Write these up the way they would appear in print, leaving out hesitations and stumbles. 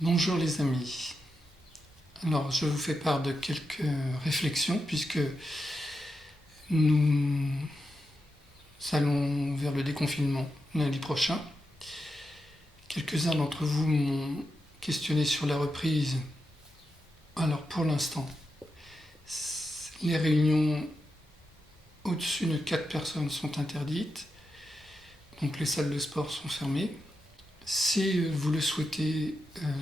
Bonjour les amis. Alors je vous fais part de quelques réflexions puisque nous allons vers le déconfinement lundi prochain. Quelques-uns d'entre vous m'ont questionné sur la reprise. Alors pour l'instant, les réunions au-dessus de 4 personnes sont interdites, donc les salles de sport sont fermées. Si vous le souhaitez,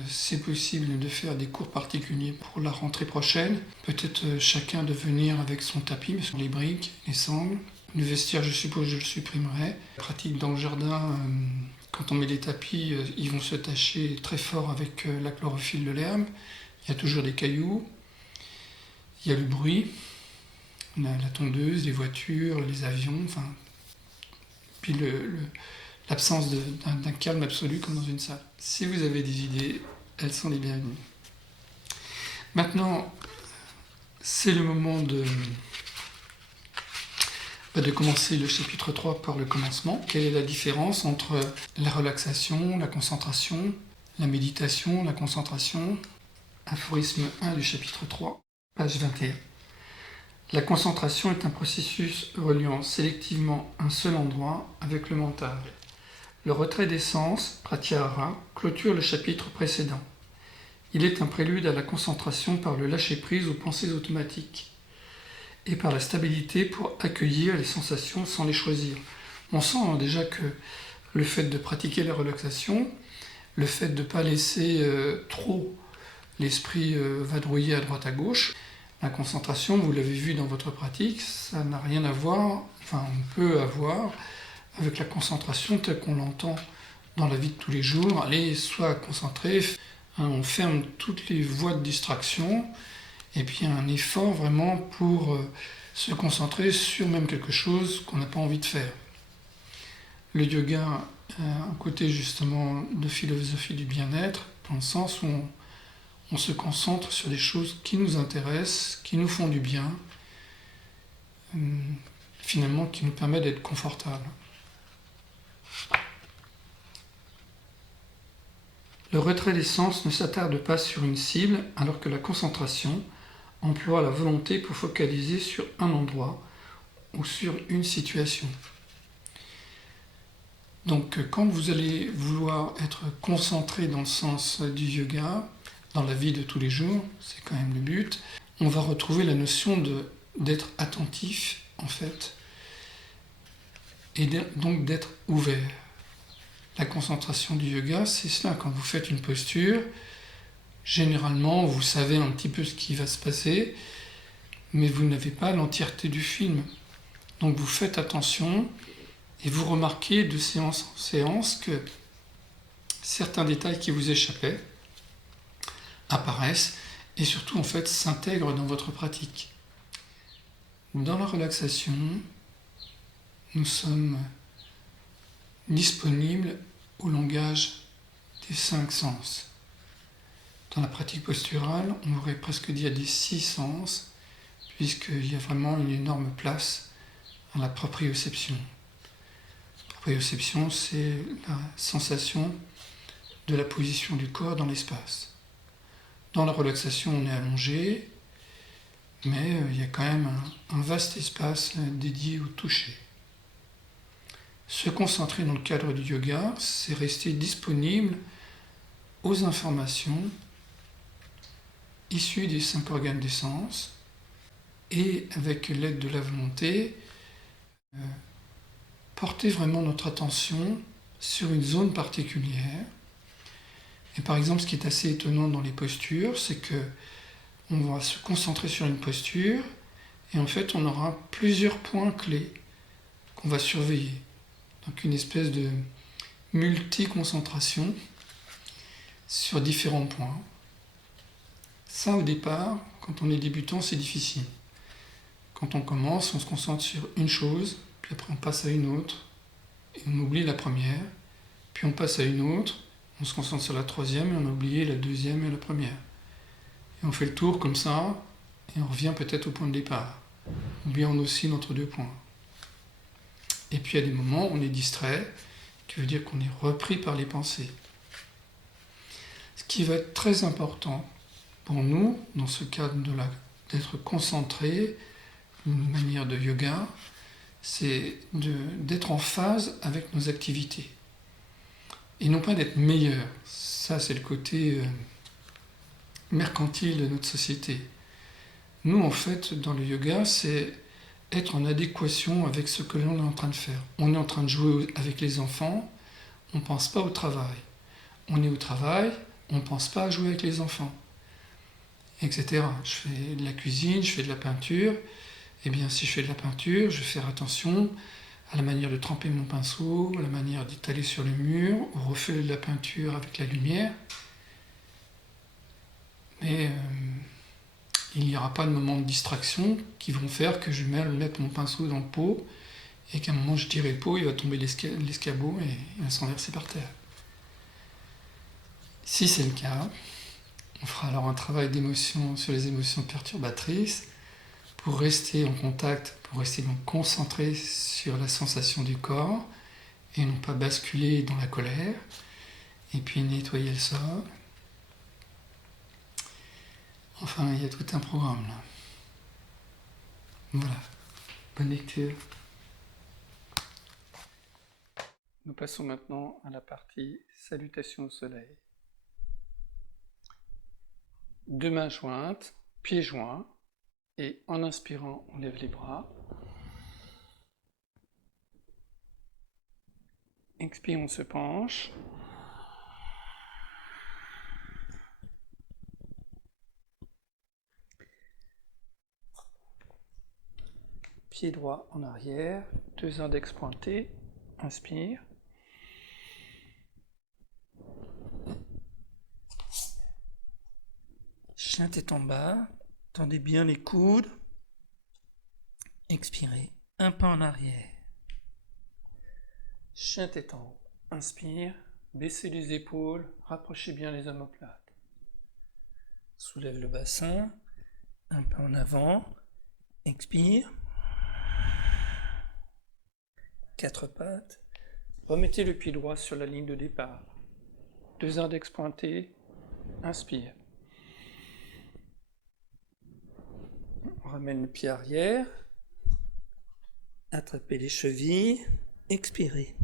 c'est possible de faire des cours particuliers pour la rentrée prochaine. Peut-être chacun de venir avec son tapis, mais sur les briques, les sangles. Le vestiaire, je suppose, je le supprimerai. La pratique dans le jardin, quand on met les tapis, ils vont se tacher très fort avec la chlorophylle de l'herbe. Il y a toujours des cailloux. Il y a le bruit, la tondeuse, les voitures, les avions, enfin. Puis l'absence d'un calme absolu comme dans une salle. Si vous avez des idées, elles sont les bienvenues. Maintenant, c'est le moment de commencer le chapitre 3 par le commencement. Quelle est la différence entre la relaxation, la concentration, la méditation, la concentration? Aphorisme 1 du chapitre 3, page 21. La concentration est un processus reliant sélectivement un seul endroit avec le mental. Le retrait des sens, pratyahara, clôture le chapitre précédent. Il est un prélude à la concentration par le lâcher-prise aux pensées automatiques et par la stabilité pour accueillir les sensations sans les choisir. On sent déjà que le fait de pratiquer la relaxation, le fait de ne pas laisser trop l'esprit vadrouiller à droite à gauche, la concentration, vous l'avez vu dans votre pratique, ça n'a rien à voir, enfin on peut avoir avec la concentration telle qu'on l'entend dans la vie de tous les jours. Allez, sois concentré, on ferme toutes les voies de distraction, et puis un effort vraiment pour se concentrer sur même quelque chose qu'on n'a pas envie de faire. Le yoga a un côté justement de philosophie du bien-être, dans le sens où on se concentre sur des choses qui nous intéressent, qui nous font du bien, finalement qui nous permettent d'être confortables. Le retrait des sens ne s'attarde pas sur une cible, alors que la concentration emploie la volonté pour focaliser sur un endroit ou sur une situation. Donc quand vous allez vouloir être concentré dans le sens du yoga, dans la vie de tous les jours, c'est quand même le but, on va retrouver la notion d'être attentif, en fait, et donc d'être ouvert. La concentration du yoga, c'est cela. Quand vous faites une posture, généralement, vous savez un petit peu ce qui va se passer, mais vous n'avez pas l'entièreté du film. Donc vous faites attention et vous remarquez de séance en séance que certains détails qui vous échappaient apparaissent et surtout en fait s'intègrent dans votre pratique. Dans la relaxation, nous sommes disponibles au langage des 5 sens. Dans la pratique posturale, on aurait presque dit à des 6 sens, puisqu'il y a vraiment une énorme place à la proprioception. La proprioception, c'est la sensation de la position du corps dans l'espace. Dans la relaxation, on est allongé, mais il y a quand même un vaste espace dédié au toucher. Se concentrer dans le cadre du yoga, c'est rester disponible aux informations issues des 5 organes des sens et avec l'aide de la volonté, porter vraiment notre attention sur une zone particulière. Et par exemple, ce qui est assez étonnant dans les postures, c'est que on va se concentrer sur une posture et en fait on aura plusieurs points clés qu'on va surveiller. Donc une espèce de multi-concentration sur différents points. Ça au départ, quand on est débutant, c'est difficile. Quand on commence, on se concentre sur une chose, puis après on passe à une autre, et on oublie la première, puis on passe à une autre, on se concentre sur la troisième, et on a oublié la deuxième et la première. Et on fait le tour comme ça, et on revient peut-être au point de départ. Ou bien on oscille entre 2 points. Et puis à des moments, on est distrait, qui veut dire qu'on est repris par les pensées. Ce qui va être très important pour nous, dans ce cadre d'être concentré, une manière de yoga, c'est d'être en phase avec nos activités. Et non pas d'être meilleur. Ça, c'est le côté mercantile de notre société. Nous, en fait, dans le yoga, c'est être en adéquation avec ce que l'on est en train de faire. On est en train de jouer avec les enfants, on ne pense pas au travail. On est au travail, on ne pense pas à jouer avec les enfants, etc. Je fais de la cuisine, je fais de la peinture. Eh bien, si je fais de la peinture, je vais faire attention à la manière de tremper mon pinceau, à la manière d'étaler sur le mur, au reflet de la peinture avec la lumière. Mais il n'y aura pas de moments de distraction qui vont faire que je vais mettre mon pinceau dans le pot et qu'à un moment je tire le pot, il va tomber l'escabeau et il va se renverser par terre. Si c'est le cas, on fera alors un travail d'émotion sur les émotions perturbatrices pour rester en contact, pour rester donc concentré sur la sensation du corps et non pas basculer dans la colère, et puis nettoyer le sol. Enfin, il y a tout un programme là. Voilà, bonne lecture. Nous passons maintenant à la partie salutation au soleil. Deux mains jointes, pieds joints, et en inspirant, on lève les bras. Expire, on se penche. Pied droit en arrière, deux index pointés. Inspire. Chien tête en bas, tendez bien les coudes. Expirez, un pas en arrière. Chien tête en haut. Inspire, baissez les épaules, rapprochez bien les omoplates. Soulève le bassin, un pas en avant. Expire. Quatre pattes. Remettez le pied droit sur la ligne de départ. Deux index pointés. Inspire. On ramène le pied arrière. Attrapez les chevilles. Expirez.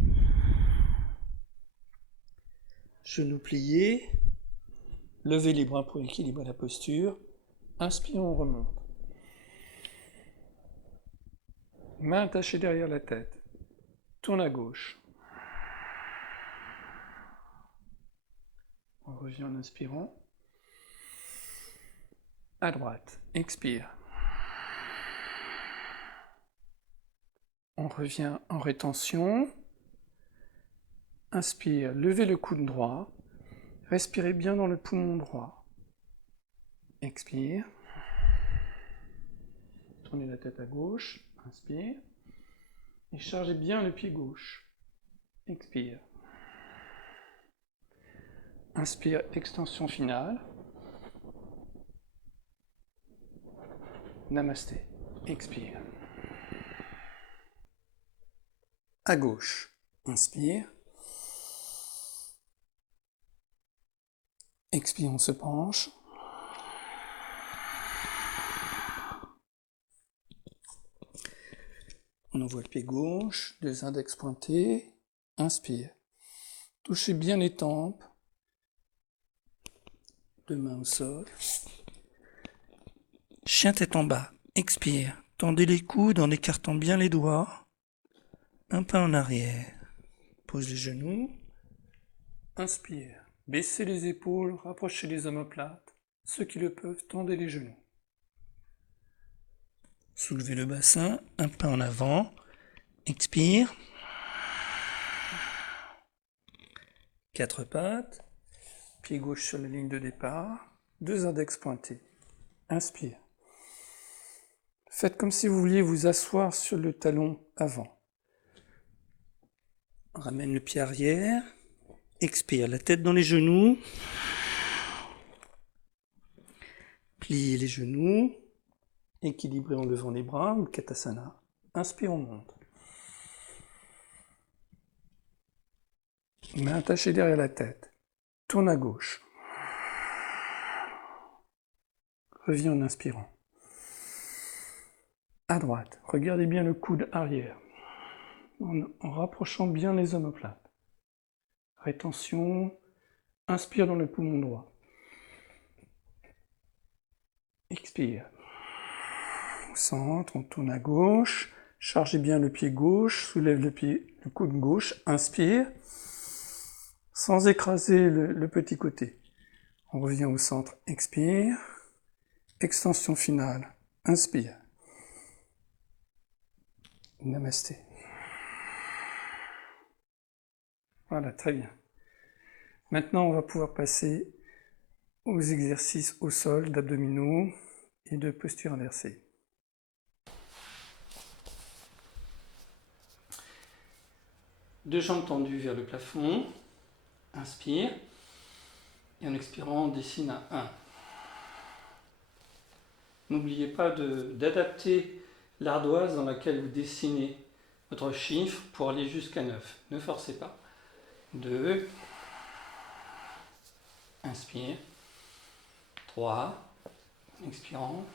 Genoux pliés. Levez les bras pour équilibrer la posture. Inspire, on remonte. Main attachée derrière la tête. Tourne à gauche. On revient en inspirant. À droite. Expire. On revient en rétention. Inspire, levez le coude droit. Respirez bien dans le poumon droit. Expire. Tournez la tête à gauche. Inspire. Et chargez bien le pied gauche. Expire. Inspire, extension finale. Namasté. Expire. À gauche. Inspire. Expire, on se penche. On envoie le pied gauche, deux index pointés. Inspire. Touchez bien les tempes. Deux mains au sol. Chien tête en bas. Expire. Tendez les coudes en écartant bien les doigts. Un pas en arrière. Pose les genoux. Inspire. Baissez les épaules, rapprochez les omoplates. Ceux qui le peuvent, tendez les genoux. Soulevez le bassin, un pas en avant. Expire. Quatre pattes. Pied gauche sur la ligne de départ. Deux index pointés. Inspire. Faites comme si vous vouliez vous asseoir sur le talon avant. Ramène le pied arrière. Expire, la tête dans les genoux. Pliez les genoux. Équilibrez en levant les bras, ou Katasana. Inspire, on monte. Main attachée derrière la tête. Tourne à gauche. reviens en inspirant. À droite, regardez bien le coude arrière, en rapprochant bien les omoplates. Rétention, inspire dans le poumon droit. Expire. Au centre, on tourne à gauche. Chargez bien le pied gauche, soulève le coude gauche, inspire, sans écraser le petit côté. On revient au centre, expire, extension finale, inspire. Namasté. Voilà, très bien. Maintenant, on va pouvoir passer aux exercices au sol d'abdominaux et de posture inversée. Deux jambes tendues vers le plafond, inspire, et en expirant, on dessine à 1. N'oubliez pas d'adapter l'ardoise dans laquelle vous dessinez votre chiffre pour aller jusqu'à 9. Ne forcez pas. 2, inspire, 3, expirant,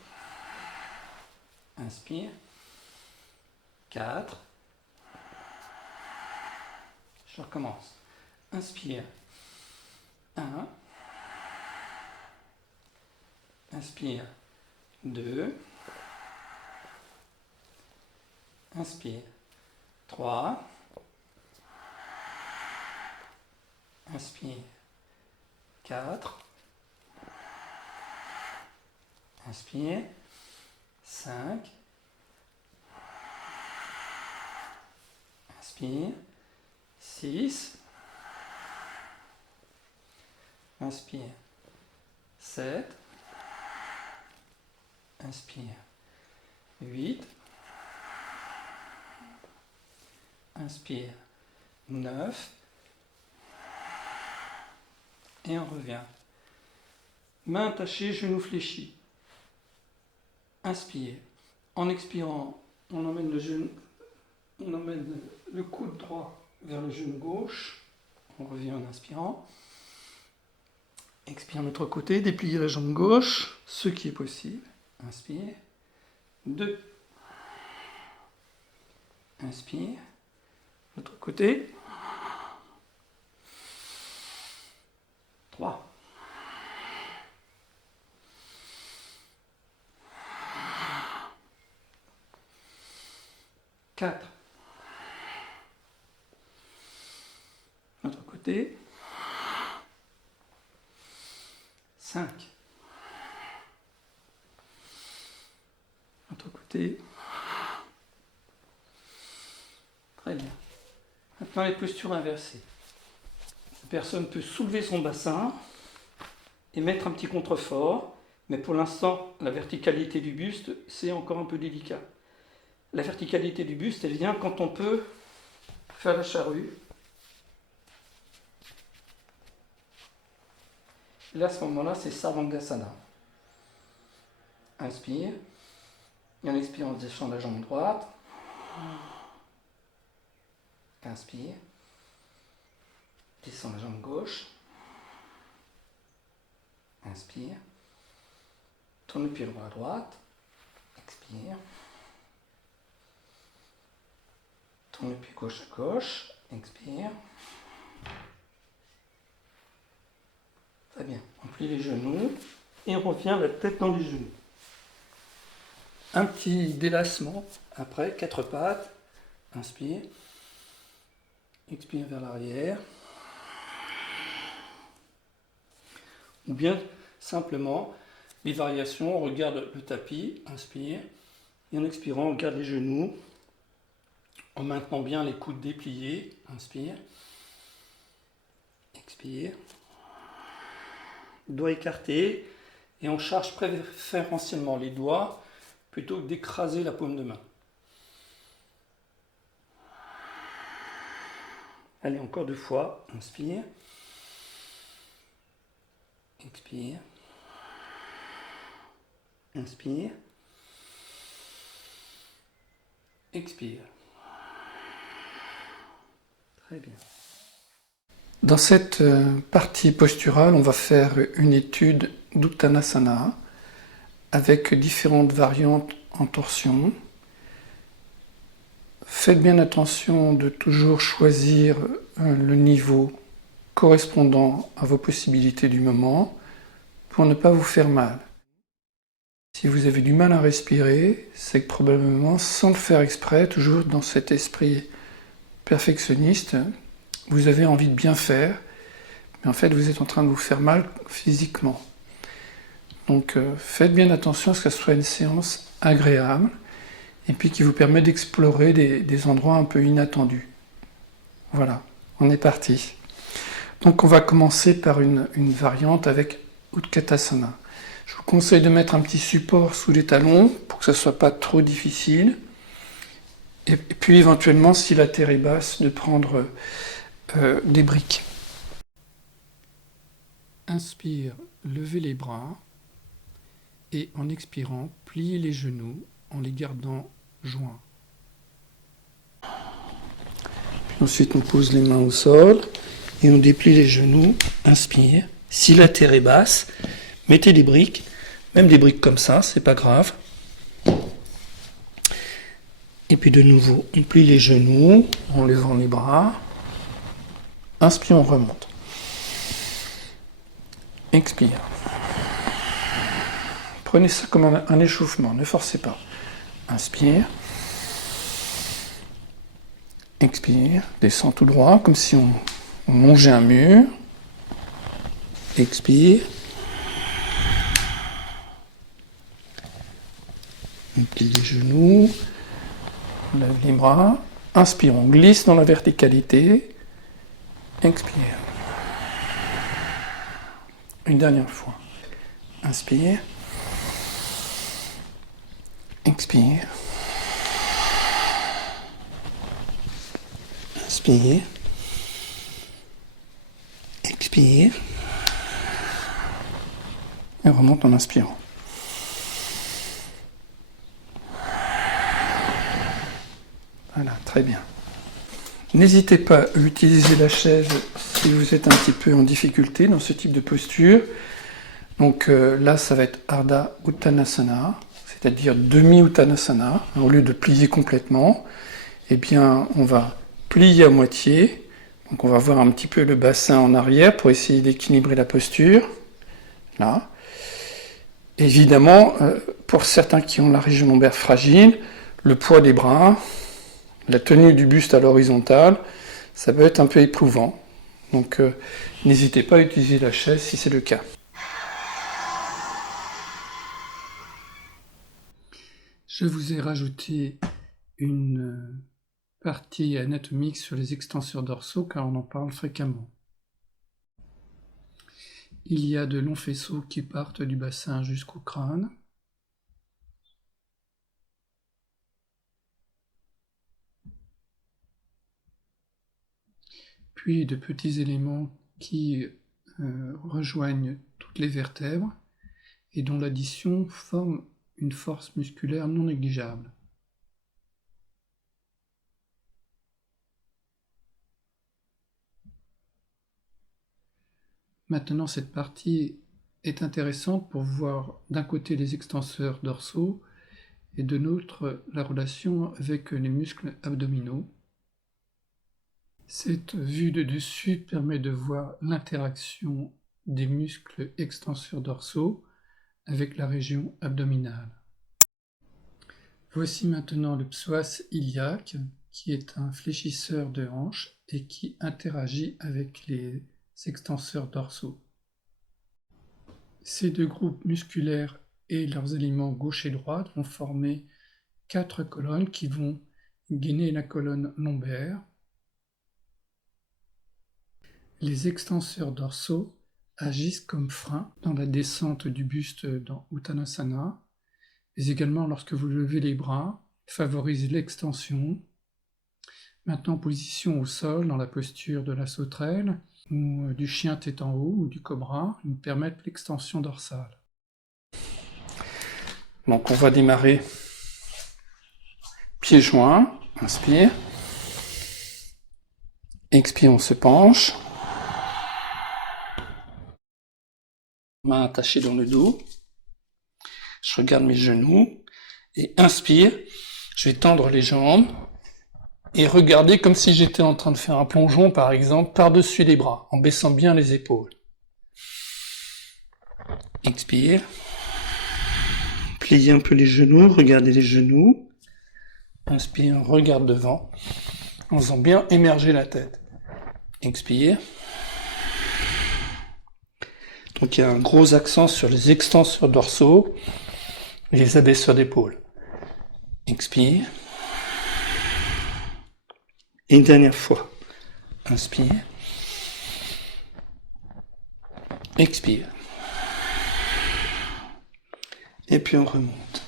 inspire, 4, je recommence, inspire, 1, inspire, 2, inspire, 3, inspire, 4, inspire, 5, inspire, 6, inspire, 7, inspire, 8, inspire, 9, et on revient. Main attachée, genoux fléchis. Inspire. En expirant, on emmène le coude droit vers le genou gauche. On revient en inspirant. Expire de l'autre côté, dépliez la jambe gauche, ce qui est possible. Inspire. 2. Inspire. L'autre côté. 3. 4. L'autre côté. 5. L'autre côté. Très bien. Maintenant les postures inversées. La personne peut soulever son bassin et mettre un petit contrefort, mais pour l'instant, la verticalité du buste, c'est encore un peu délicat. La verticalité du buste, elle vient quand on peut faire la charrue. Et là, à ce moment-là, c'est Sarvangasana. Inspire. Et en expirant, on descend la jambe droite. Inspire. Descend la jambe gauche. Inspire. Tourne le pied droit à droite. Expire. Tourne le pied gauche à gauche. Expire. Très bien. On plie les genoux et on revient la tête dans les genoux. Un petit délassement. Après, 4 pattes. Inspire. Expire vers l'arrière. Ou bien simplement, les variations, on regarde le tapis, inspire, et en expirant, on garde les genoux, en maintenant bien les coudes dépliés, inspire, expire, doigts écartés, et on charge préférentiellement les doigts plutôt que d'écraser la paume de main. Allez, encore 2 fois, inspire, expire, inspire, expire. Très bien. Dans cette partie posturale, on va faire une étude d'Uttanasana avec différentes variantes en torsion. Faites bien attention de toujours choisir le niveau correspondant à vos possibilités du moment pour ne pas vous faire mal. Si vous avez du mal à respirer, c'est que probablement, sans le faire exprès, toujours dans cet esprit perfectionniste, vous avez envie de bien faire, mais en fait vous êtes en train de vous faire mal physiquement. Donc faites bien attention à ce que ce soit une séance agréable et puis qui vous permet d'explorer des endroits un peu inattendus. Voilà, on est parti. Donc on va commencer par une variante avec Utkatasana. Je vous conseille de mettre un petit support sous les talons pour que ce ne soit pas trop difficile. Et puis éventuellement, si la terre est basse, de prendre des briques. Inspire, levez les bras. Et en expirant, pliez les genoux en les gardant joints. Puis ensuite, on pose les mains au sol et on déplie les genoux. Inspire. Si la terre est basse, mettez des briques, même des briques comme ça, c'est pas grave. Et puis de nouveau, on plie les genoux en levant les bras. Inspire, on remonte. Expire. Prenez ça comme un échauffement, ne forcez pas. Inspire. Expire. Descend tout droit, comme si on longeait un mur. Expire. On plie les genoux. On lève les bras. Inspire, on glisse dans la verticalité. Expire. Une dernière fois. Inspire. Expire. Inspire. Expire. Et remonte en inspirant. Voilà, très bien. N'hésitez pas à utiliser la chaise si vous êtes un petit peu en difficulté dans ce type de posture. Donc là, ça va être Ardha Uttanasana, c'est-à-dire demi-Uttanasana. Au lieu de plier complètement, eh bien, on va plier à moitié. Donc on va voir un petit peu le bassin en arrière pour essayer d'équilibrer la posture. Là. Évidemment, pour certains qui ont la région lombaire fragile, le poids des bras, la tenue du buste à l'horizontale, ça peut être un peu éprouvant. Donc n'hésitez pas à utiliser la chaise si c'est le cas. Je vous ai rajouté une partie anatomique sur les extenseurs dorsaux car on en parle fréquemment. Il y a de longs faisceaux qui partent du bassin jusqu'au crâne. Puis de petits éléments qui rejoignent toutes les vertèbres et dont l'addition forme une force musculaire non négligeable. Maintenant, cette partie est intéressante pour voir d'un côté les extenseurs dorsaux et de l'autre la relation avec les muscles abdominaux. Cette vue de dessus permet de voir l'interaction des muscles extenseurs dorsaux avec la région abdominale. Voici maintenant le psoas iliaque, qui est un fléchisseur de hanche et qui interagit avec les extenseurs dorsaux. Ces deux groupes musculaires et leurs éléments gauche et droite vont former 4 colonnes qui vont gainer la colonne lombaire. Les extenseurs dorsaux agissent comme frein dans la descente du buste dans Uttanasana, mais également lorsque vous levez les bras, ils favorisent l'extension. Maintenant, position au sol dans la posture de la sauterelle, ou du chien tête en haut, ou du cobra, ils permettent l'extension dorsale. Donc on va démarrer pieds joints, inspire, expire, on se penche, main attachée dans le dos, Je regarde mes genoux et inspire. Je vais tendre les jambes et regarder comme si j'étais en train de faire un plongeon, par exemple, par-dessus les bras, en baissant bien les épaules. Expire. Pliez un peu les genoux, regardez les genoux. Inspire, regarde devant, en faisant bien émerger la tête. Expire. Donc il y a un gros accent sur les extenseurs dorsaux et les abaisseurs d'épaule. Expire. Et une dernière fois. Inspire. Expire. Et puis on remonte.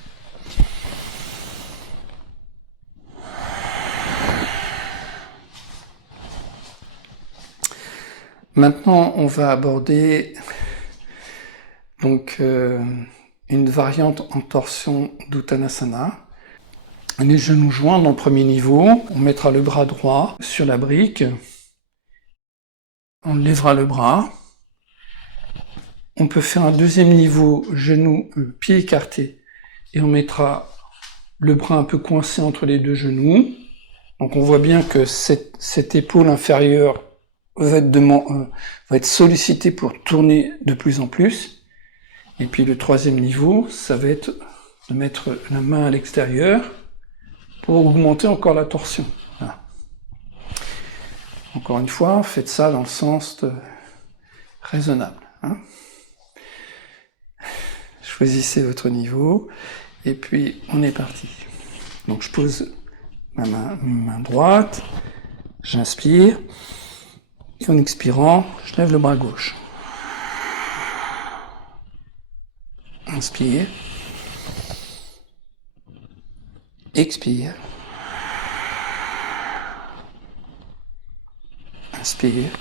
Maintenant, on va aborder donc une variante en torsion d'Uttanasana. Les genoux joints dans le premier niveau, on mettra le bras droit sur la brique, on lèvera le bras. On peut faire un deuxième niveau, genoux, pieds écartés, et on mettra le bras un peu coincé entre les deux genoux. Donc on voit bien que cette épaule inférieure va être sollicitée pour tourner de plus en plus. Et puis le troisième niveau, ça va être de mettre la main à l'extérieur pour augmenter encore la torsion. Voilà. Encore une fois, faites ça dans le sens raisonnable. Choisissez votre niveau, et puis on est parti. Donc je pose ma main droite, j'inspire, et en expirant, je lève le bras gauche. Inspire. Expire. Inspire.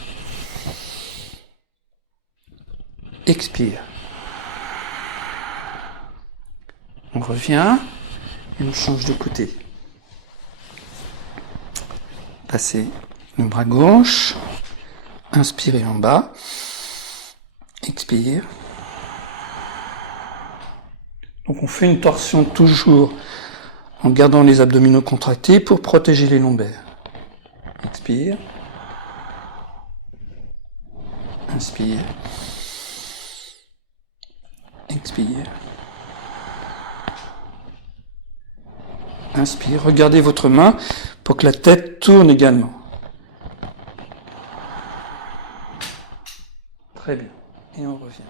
Expire. On revient et on change de côté. Passez le bras gauche. Inspirez en bas. Expire. Donc on fait une torsion toujours en gardant les abdominaux contractés pour protéger les lombaires. Expire. Inspire. Expire. Inspire. Regardez votre main pour que la tête tourne également. Très bien. Et on revient.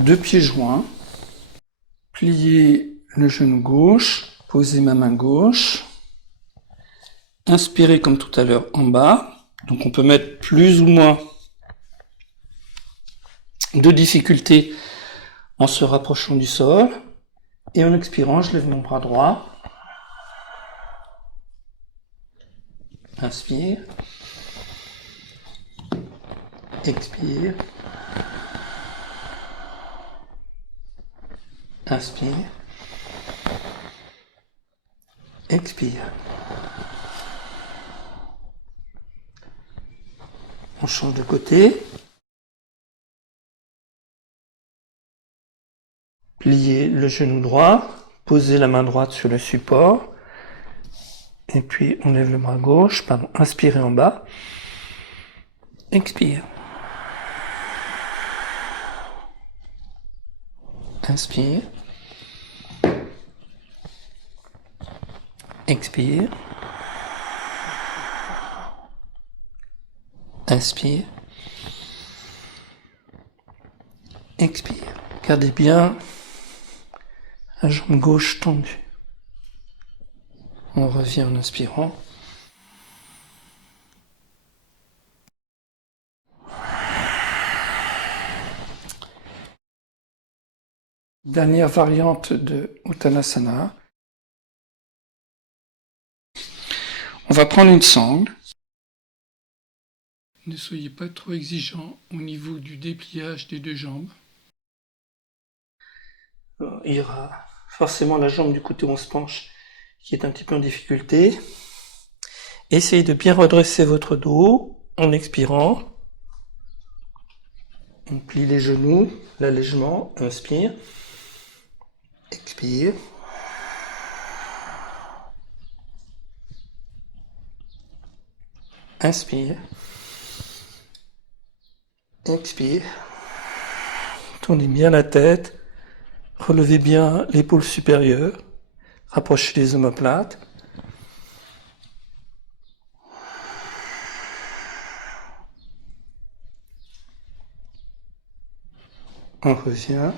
Deux pieds joints. Pliez le genou gauche. Posez ma main gauche. Inspirez comme tout à l'heure en bas. Donc on peut mettre plus ou moins de difficulté en se rapprochant du sol. Et en expirant, je lève mon bras droit. Inspire. Expire. Inspire. Expire. On change de côté. Pliez le genou droit, posez la main droite sur le support, et puis on lève le bras gauche, inspirez en bas, expire. Inspire. Expire. Inspire. Expire. Gardez bien la jambe gauche tendue. On revient en inspirant. Dernière variante de Uttanasana. On va prendre une sangle. Ne soyez pas trop exigeant au niveau du dépliage des deux jambes. Il y aura forcément la jambe du côté où on se penche qui est un petit peu en difficulté. Essayez de bien redresser votre dos en expirant. On plie les genoux, l'allègement, inspire, expire. Inspire, expire. Tournez bien la tête, relevez bien l'épaule supérieure, rapprochez les omoplates. On revient,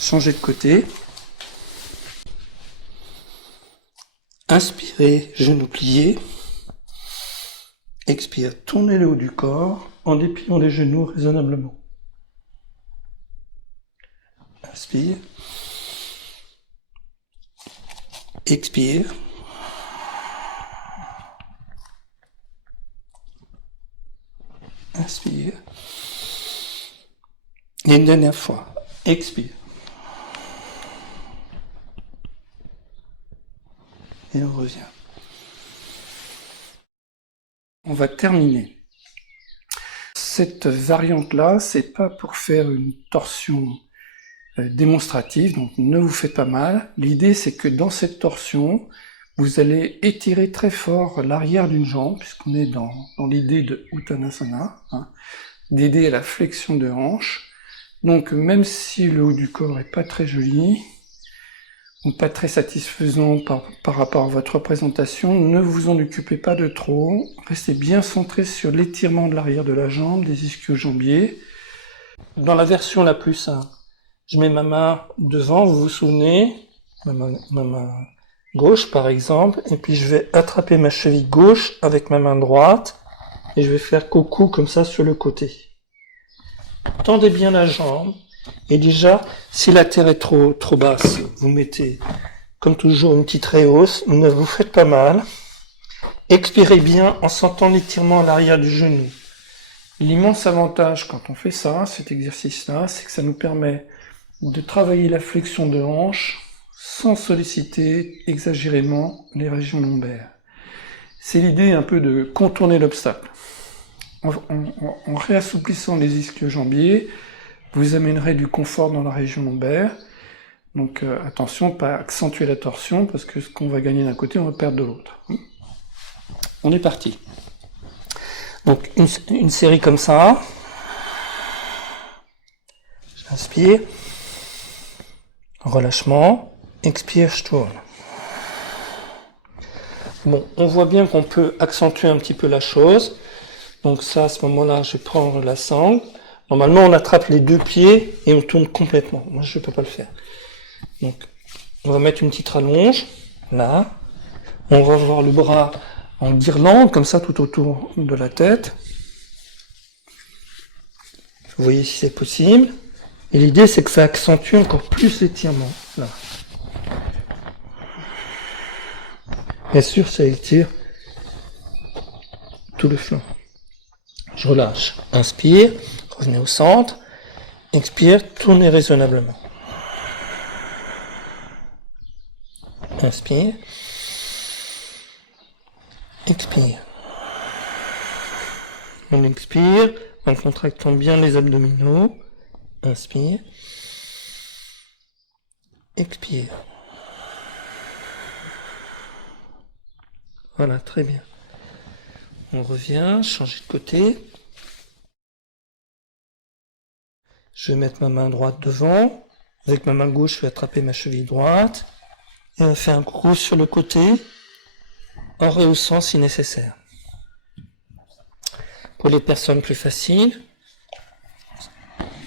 changez de côté. Inspirez, genoux pliés. Expire, tournez le haut du corps en dépliant les genoux raisonnablement. Inspire. Expire. Inspire. Et une dernière fois. Expire. Et on revient. On va terminer. Cette variante-là, c'est pas pour faire une torsion démonstrative, donc ne vous faites pas mal. L'idée, c'est que dans cette torsion, vous allez étirer très fort l'arrière d'une jambe, puisqu'on est dans l'idée de Uttanasana, d'aider à la flexion de hanche. Donc même si le haut du corps est pas très joli, ou pas très satisfaisant par rapport à votre présentation, ne vous en occupez pas de trop, restez bien centré sur l'étirement de l'arrière de la jambe, des ischio-jambiers. Dans la version la plus simple, je mets ma main devant, vous vous souvenez, ma main gauche par exemple, et puis je vais attraper ma cheville gauche avec ma main droite, et je vais faire coucou comme ça sur le côté. Tendez bien la jambe, et déjà, si la terre est trop basse, vous mettez, comme toujours, une petite réhausse, ne vous faites pas mal. Expirez bien en sentant l'étirement à l'arrière du genou. L'immense avantage quand on fait ça, cet exercice-là, c'est que ça nous permet de travailler la flexion de hanche sans solliciter exagérément les régions lombaires. C'est l'idée un peu de contourner l'obstacle. En réassouplissant les ischio-jambiers, vous amènerez du confort dans la région lombaire. Donc attention, pas accentuer la torsion, parce que ce qu'on va gagner d'un côté, on va perdre de l'autre. On est parti. Donc une série comme ça. J'inspire. Relâchement. Expire, je tourne. Bon, on voit bien qu'on peut accentuer un petit peu la chose. Donc ça, à ce moment-là, je vais prendre la sangle. Normalement, on attrape les deux pieds et on tourne complètement. Moi, je ne peux pas le faire. Donc, on va mettre une petite rallonge, là. On va avoir le bras en guirlande, comme ça, tout autour de la tête. Vous voyez si c'est possible. Et l'idée, c'est que ça accentue encore plus l'étirement. Là. Bien sûr, ça étire tout le flanc. Je relâche. Inspire. Revenez au centre. Expire. Tournez raisonnablement. Inspire. Expire. On expire en contractant bien les abdominaux. Inspire. Expire. Voilà, très bien. On revient, changer de côté. Je vais mettre ma main droite devant. Avec ma main gauche, je vais attraper ma cheville droite. Et on fait un coucou sur le côté, en rehaussant si nécessaire. Pour les personnes plus faciles,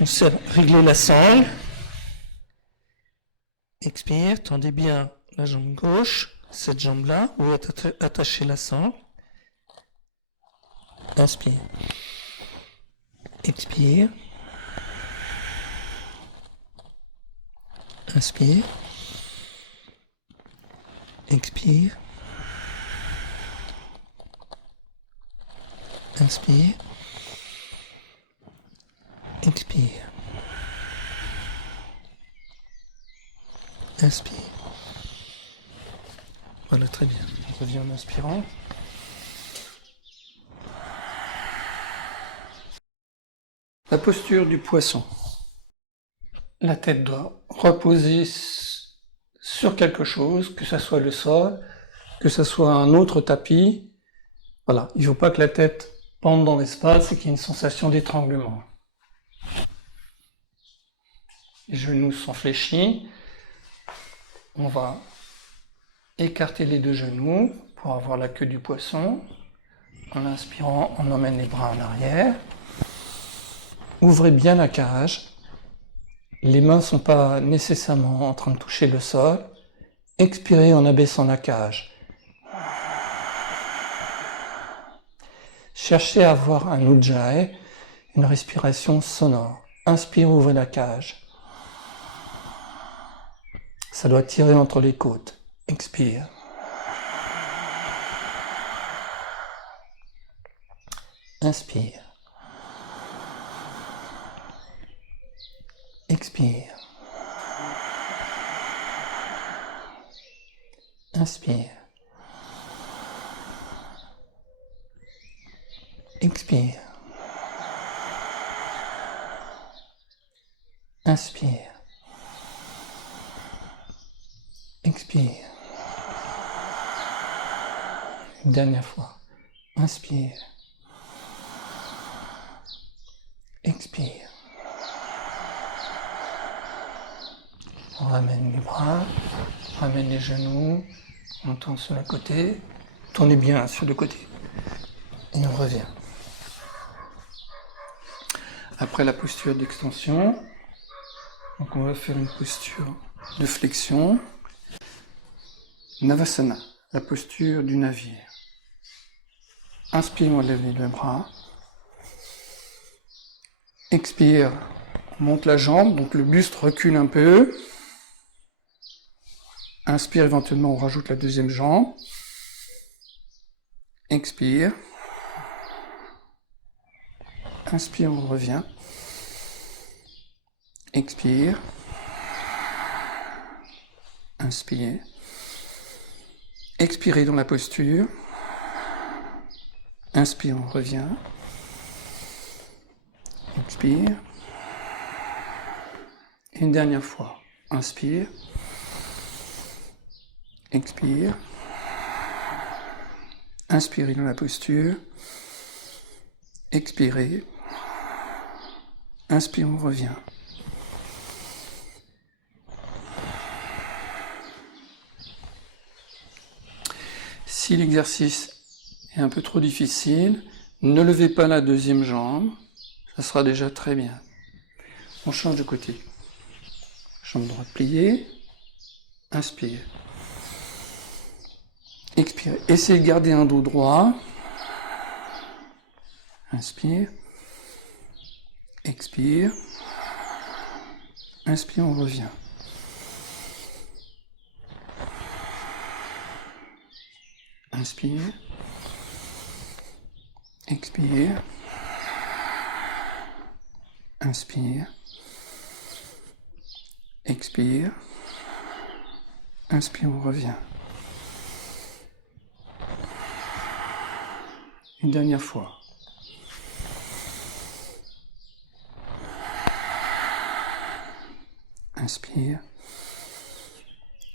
on sait régler la sangle. Expire, tendez bien la jambe gauche, cette jambe-là, vous attachez la sangle. Inspire. Expire. Inspire. Expire. Inspire. Expire. Inspire. Voilà, très bien. On revient en inspirant. La posture du poisson. La tête doit reposer sur quelque chose, que ce soit le sol, que ce soit un autre tapis. Voilà, il ne faut pas que la tête pende dans l'espace et qu'il y ait une sensation d'étranglement. Les genoux sont fléchis. On va écarter les deux genoux pour avoir la queue du poisson. En inspirant, on emmène les bras en arrière. Ouvrez bien la cage. Les mains ne sont pas nécessairement en train de toucher le sol. Expirez en abaissant la cage. Cherchez à avoir un ujjayi, une respiration sonore. Inspire, ouvrez la cage. Ça doit tirer entre les côtes. Expire. Inspire. Expire. Inspire. Expire. Inspire. Expire. Une dernière fois. Inspire. Expire. On ramène les bras, ramène les genoux, on tourne sur le côté, tournez bien sur le côté. Et on revient. Après la posture d'extension, donc on va faire une posture de flexion. Navasana, la posture du navire. Inspire, on lève les deux bras. Expire, on monte la jambe, donc le buste recule un peu. Inspire, éventuellement on rajoute la deuxième jambe. Expire. Inspire, on revient. Expire. Inspire. Expirez dans la posture. Inspire, on revient. Expire. Et une dernière fois. Inspire. Expire. Inspirez dans la posture. Expirez. Inspire, on revient. Si l'exercice est un peu trop difficile, ne levez pas la deuxième jambe, ça sera déjà très bien. On change de côté. Jambe droite pliée, inspire. Expire. Essayez de garder un dos droit. Inspire. Expire. Inspire, on revient. Inspire. Expire. Inspire. Expire. Inspire, on revient. Une dernière fois. Inspire.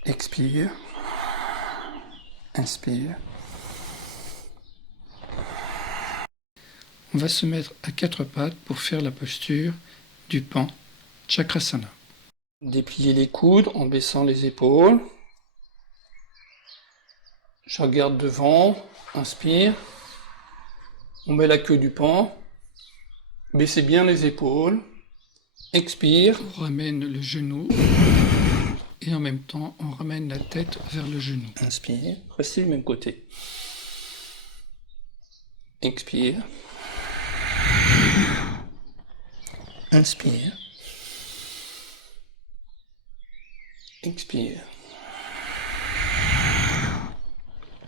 Expire. Inspire. On va se mettre à quatre pattes pour faire la posture du pan Chakrasana. Dépliez les coudes en baissant les épaules. Je regarde devant, inspire. On met la queue du pan. Baissez bien les épaules. Expire. On ramène le genou. Et en même temps, on ramène la tête vers le genou. Inspire. Restez du même côté. Expire. Inspire. Expire.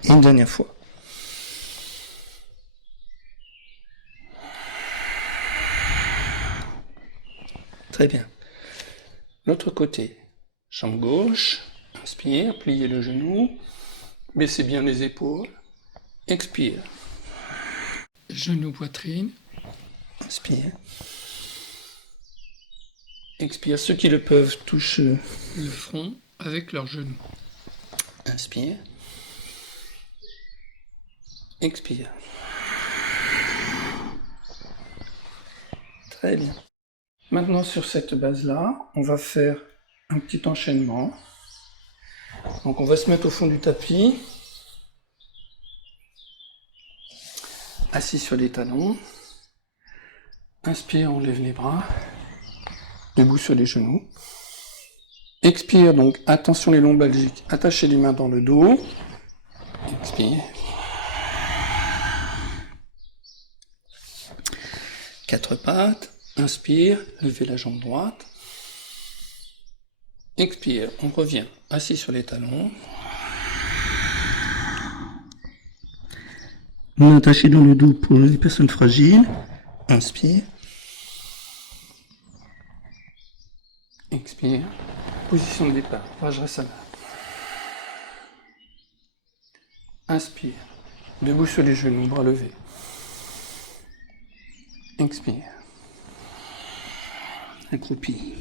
Une dernière fois. Très bien. L'autre côté. Jambe gauche. Inspire. Pliez le genou. Baissez bien les épaules. Expire. Genou, poitrine. Inspire. Expire. Ceux qui le peuvent touchent le front avec leurs genoux. Inspire. Expire. Très bien. Maintenant, sur cette base-là, on va faire un petit enchaînement. Donc, on va se mettre au fond du tapis, assis sur les talons. Inspire, on lève les bras, debout sur les genoux. Expire, donc attention les lombalgiques, attachez les mains dans le dos. Expire. Quatre pattes. Inspire, levez la jambe droite. Expire, on revient assis sur les talons. Main attachée dans le dos pour les personnes fragiles. Inspire. Expire. Position de départ, Vajrasana. Inspire. Debout sur les genoux, bras levés. Expire. Accroupi.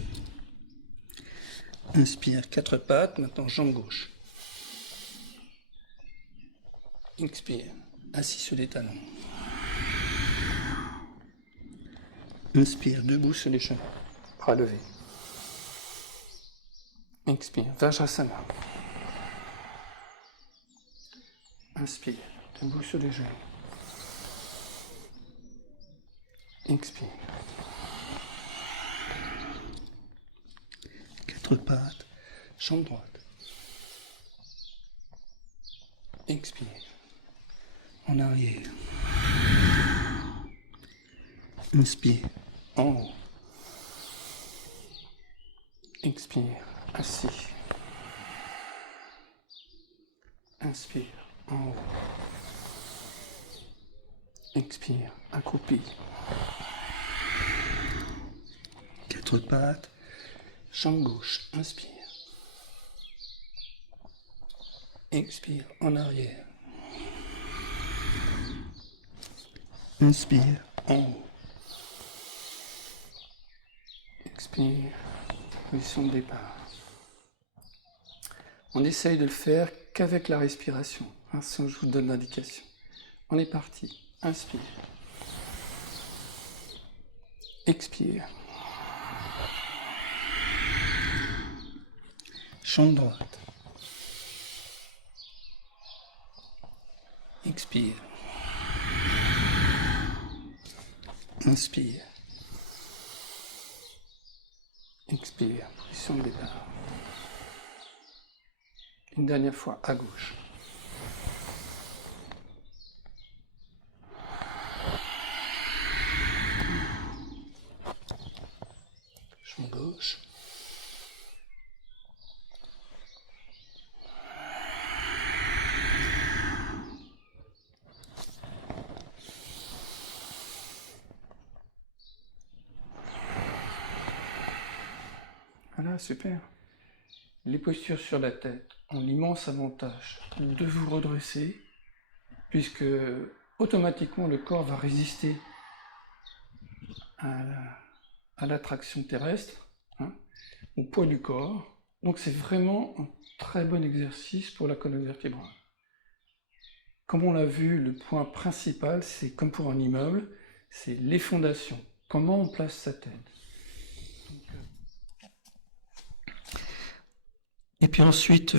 Inspire, quatre pattes, maintenant jambe gauche. Expire, assis sur les talons. Inspire, debout sur les genoux, bras levés. Expire, Vajrasana. Inspire, debout sur les genoux. Expire. Quatre pattes, jambe droite. Expire. En arrière. Inspire. En haut. Expire. Assis. Inspire. En haut. Expire. Accroupi. Quatre pattes. Jambe gauche. Inspire. Expire. En arrière. Inspire. En haut. Expire. Position de départ. On essaye de le faire qu'avec la respiration, sans que je vous donne l'indication. On est parti. Inspire. Expire. Jambe droite. Expire. Inspire. Expire. Position de départ. Une dernière fois à gauche. Jambe gauche. Voilà, super. Les postures sur la tête ont l'immense avantage de vous redresser, puisque automatiquement le corps va résister à l'attraction terrestre, au poids du corps. Donc c'est vraiment un très bon exercice pour la colonne vertébrale. Comme on l'a vu, le point principal, c'est comme pour un immeuble, c'est les fondations. Comment on place sa tête. Et puis ensuite,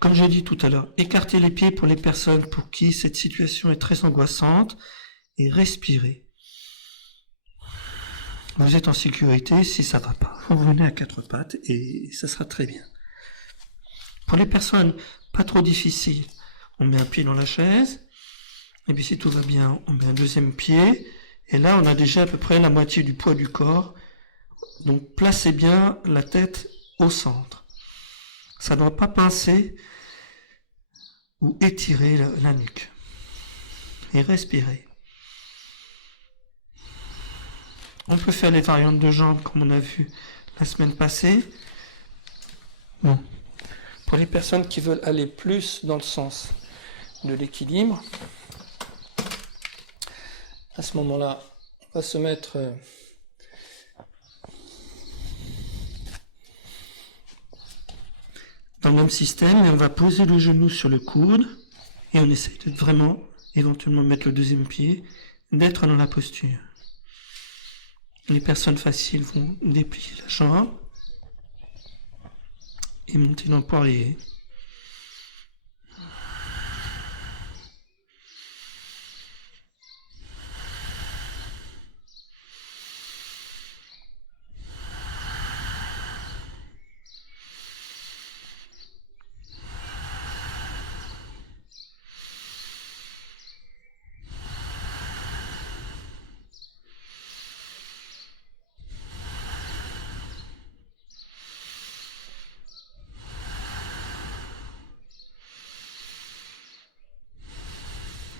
comme j'ai dit tout à l'heure, écartez les pieds pour les personnes pour qui cette situation est très angoissante et respirez. Vous êtes en sécurité, si ça ne va pas, vous venez à quatre pattes et ça sera très bien. Pour les personnes pas trop difficiles, on met un pied dans la chaise, et puis si tout va bien, on met un deuxième pied, et là on a déjà à peu près la moitié du poids du corps, donc placez bien la tête au centre. Ça ne doit pas pincer ou étirer la nuque. Et respirez. On peut faire les variantes de jambes comme on a vu la semaine passée. Bon. Pour les personnes qui veulent aller plus dans le sens de l'équilibre, à ce moment-là, on va se mettre dans le même système, et on va poser le genou sur le coude, et on essaye de vraiment, éventuellement mettre le deuxième pied, d'être dans la posture. Les personnes faciles vont déplier la jambe et monter dans le poirier.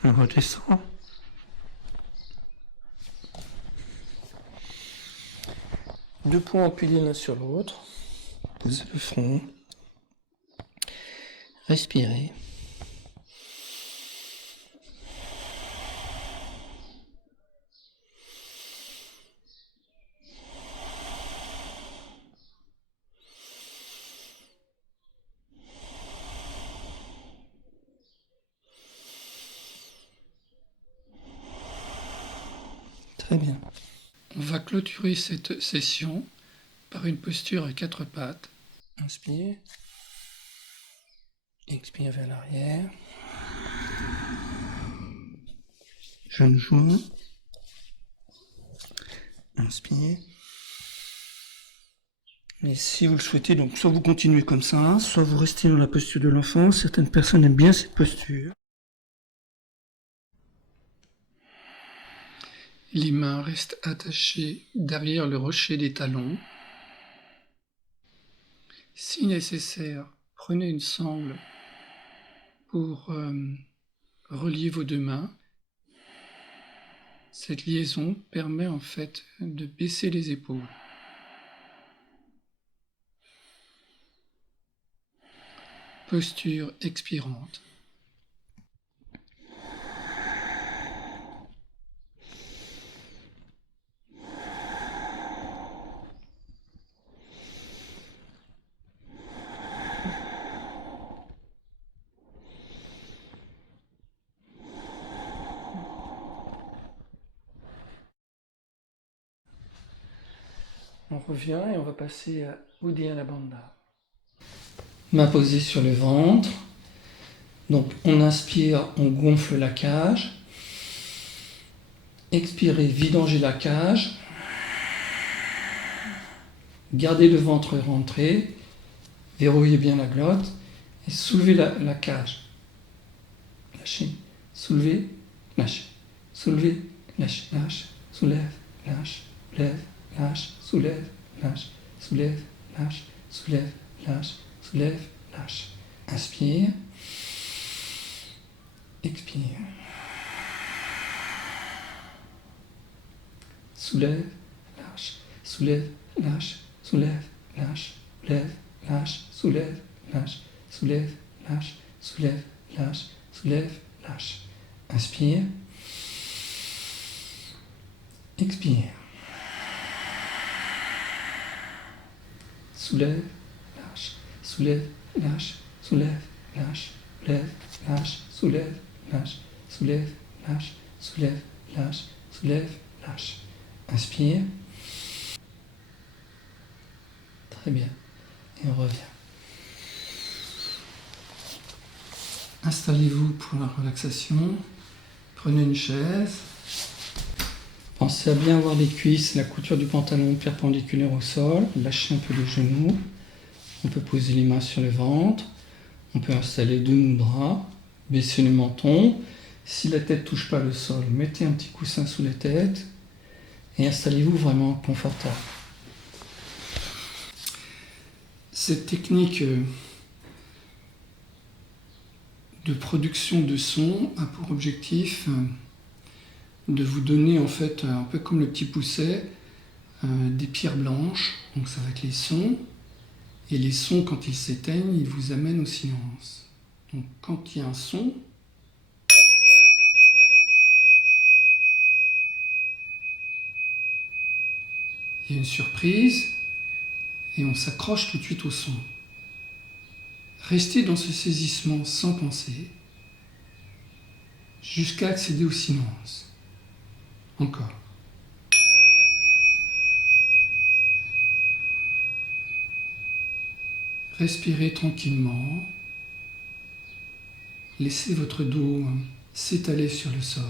On redescend. Deux poings appuyés l'un sur l'autre. Posez le front. Respirez. Très bien. On va clôturer cette session par une posture à 4 pattes. Inspire. Expire vers l'arrière. Jeunes joints. Inspire. Et si vous le souhaitez, donc soit vous continuez comme ça, soit vous restez dans la posture de l'enfant. Certaines personnes aiment bien cette posture. Les mains restent attachées derrière le rocher des talons. Si nécessaire, prenez une sangle pour relier vos deux mains. Cette liaison permet en fait de baisser les épaules. Posture expirante. On revient et on va passer à Uddiyana Bandha. Main posée sur le ventre. Donc on inspire, on gonfle la cage. Expirez, vidangez la cage. Gardez le ventre rentré. Verrouillez bien la glotte. Et soulevez la cage. Lâchez. Soulevez, lâchez. Soulevez, lâchez. Lâche, soulève, lâche, lève, lâche, soulève, lâche, soulève, lâche, soulève, lâche, soulève, lâche. Inspire. Expire. Soulève, lâche, soulève, lâche, soulève, lâche, lève, lâche, soulève, lâche, soulève, lâche, soulève, lâche, soulève, lâche. Inspire. Expire. Soulève, lâche, soulève, lâche, soulève, lâche, lève, lâche, soulève, lâche, soulève, lâche, soulève, lâche, soulève, lâche. Inspire. Très bien. Et on revient. Installez-vous pour la relaxation. Prenez une chaise. Pensez à bien avoir les cuisses et la couture du pantalon perpendiculaire au sol. Lâchez un peu les genoux. On peut poser les mains sur le ventre. On peut installer deux mudras. Baisser le menton. Si la tête ne touche pas le sol, mettez un petit coussin sous la tête. Et installez-vous vraiment confortable. Cette technique de production de son a pour objectif de vous donner en fait, un peu comme le petit pousset, des pierres blanches. Donc ça va être les sons. Et les sons, quand ils s'éteignent, ils vous amènent au silence. Donc quand il y a un son, il y a une surprise et on s'accroche tout de suite au son. Restez dans ce saisissement sans penser jusqu'à accéder au silence. Encore. Respirez tranquillement. Laissez votre dos s'étaler sur le sol.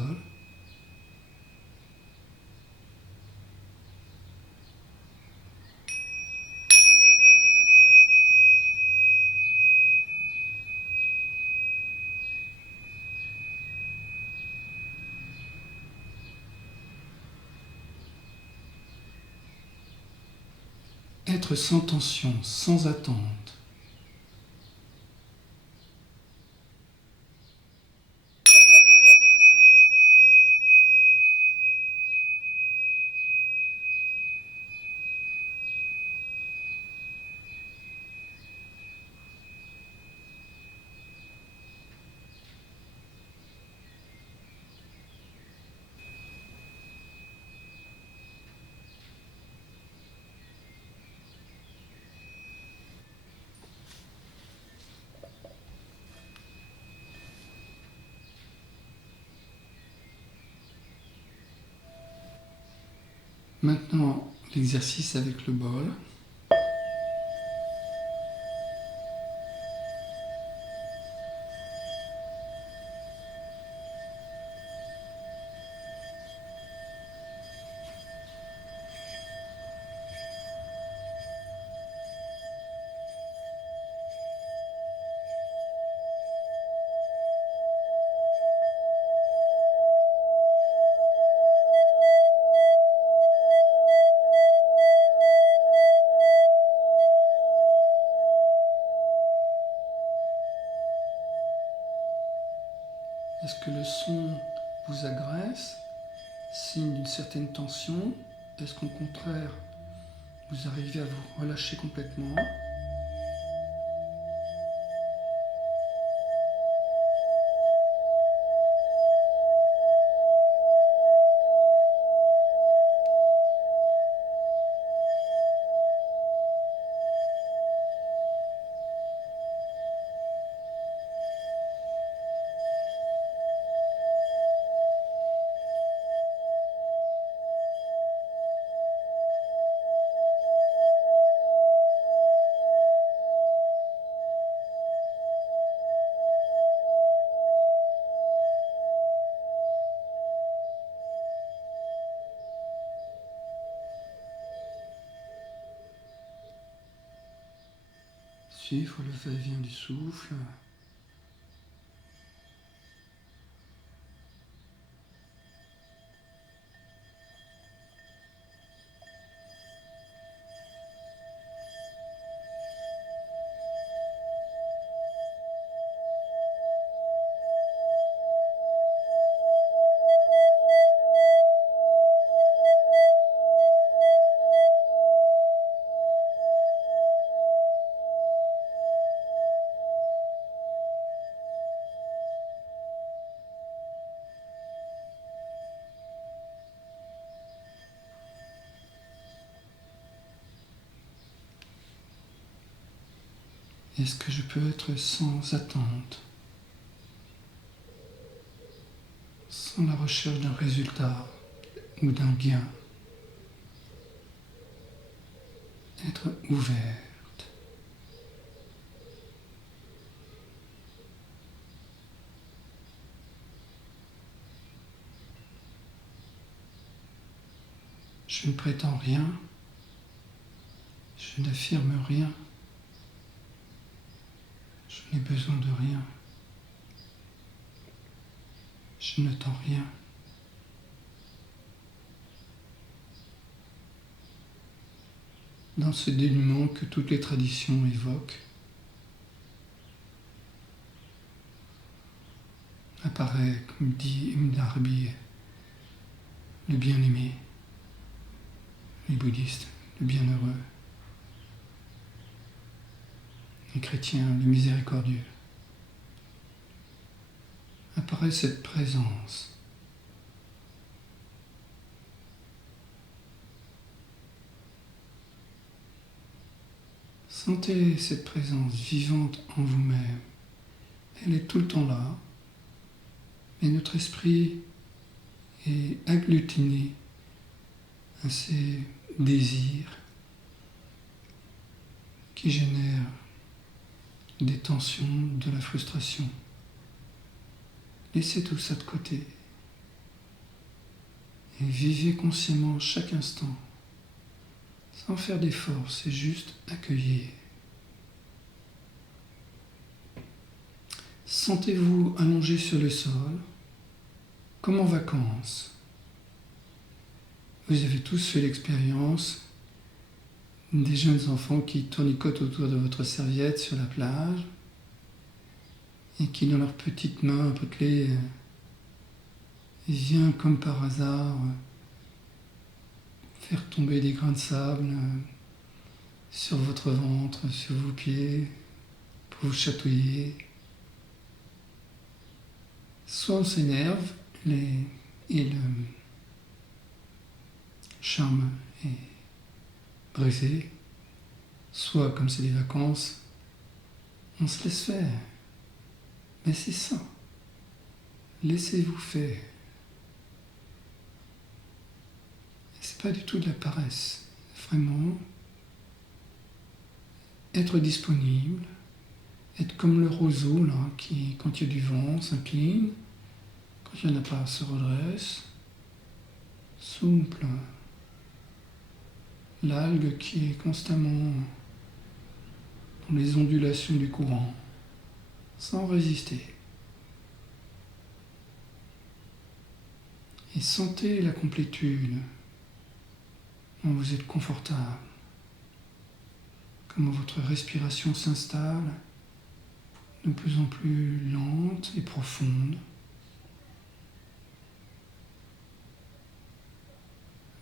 Être sans tension, sans attente. Maintenant, l'exercice avec le bol. Est-ce que le son vous agresse, signe d'une certaine tension? Est-ce qu'au contraire, vous arrivez à vous relâcher complètement? Suivre le va-et-vient du souffle. Est-ce que je peux être sans attente, sans la recherche d'un résultat ou d'un gain? Être ouverte. Je ne prétends rien, je n'affirme rien, je n'ai besoin de rien, je n'attends rien. Dans ce dénuement que toutes les traditions évoquent, apparaît, comme dit Ibn Arabi, le bien-aimé, les bouddhistes, le bienheureux, les chrétiens, le miséricordieux. Apparaît cette présence. Sentez cette présence vivante en vous-même. Elle est tout le temps là, mais notre esprit est agglutiné à ces désirs qui génèrent des tensions, de la frustration. Laissez tout ça de côté et vivez consciemment chaque instant, sans faire d'efforts, c'est juste accueillir. Sentez-vous allongé sur le sol, comme en vacances. Vous avez tous fait l'expérience des jeunes enfants qui tournicotent autour de votre serviette sur la plage et qui, dans leurs petites mains potelées, vient comme par hasard faire tomber des grains de sable sur votre ventre, sur vos pieds, pour vous chatouiller. Soit on s'énerve et le charme est brisé, soit comme c'est des vacances, on se laisse faire. Mais c'est ça. Laissez-vous faire. C'est pas du tout de la paresse. Vraiment, être disponible, être comme le roseau là, qui, quand il y a du vent, s'incline, quand il n'y en a pas, se redresse, souple. L'algue qui est constamment dans les ondulations du courant, sans résister. Et sentez la complétude, quand vous êtes confortable, comment votre respiration s'installe de plus en plus lente et profonde,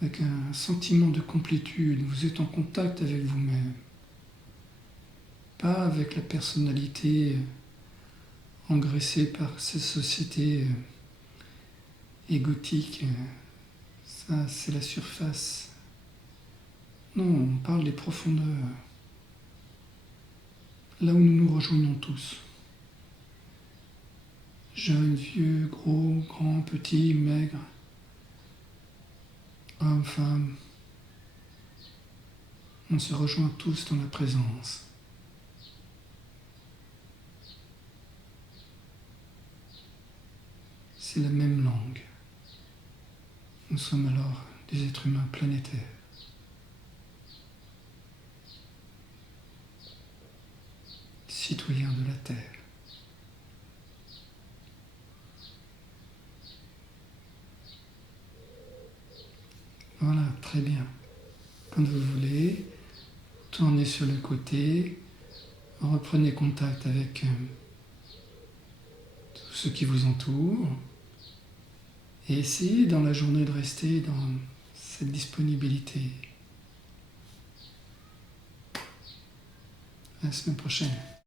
avec un sentiment de complétude, vous êtes en contact avec vous-même, pas avec la personnalité engraissée par cette société égotique. Ça, c'est la surface. Non, on parle des profondeurs, là où nous nous rejoignons tous. Jeunes, vieux, gros, grands, petits, maigres, hommes, femmes, on se rejoint tous dans la présence. C'est la même langue. Nous sommes alors des êtres humains planétaires. Citoyens de la Terre. Voilà, très bien. Quand vous voulez, tournez sur le côté, reprenez contact avec tout ce qui vous entoure et essayez dans la journée de rester dans cette disponibilité. À la semaine prochaine.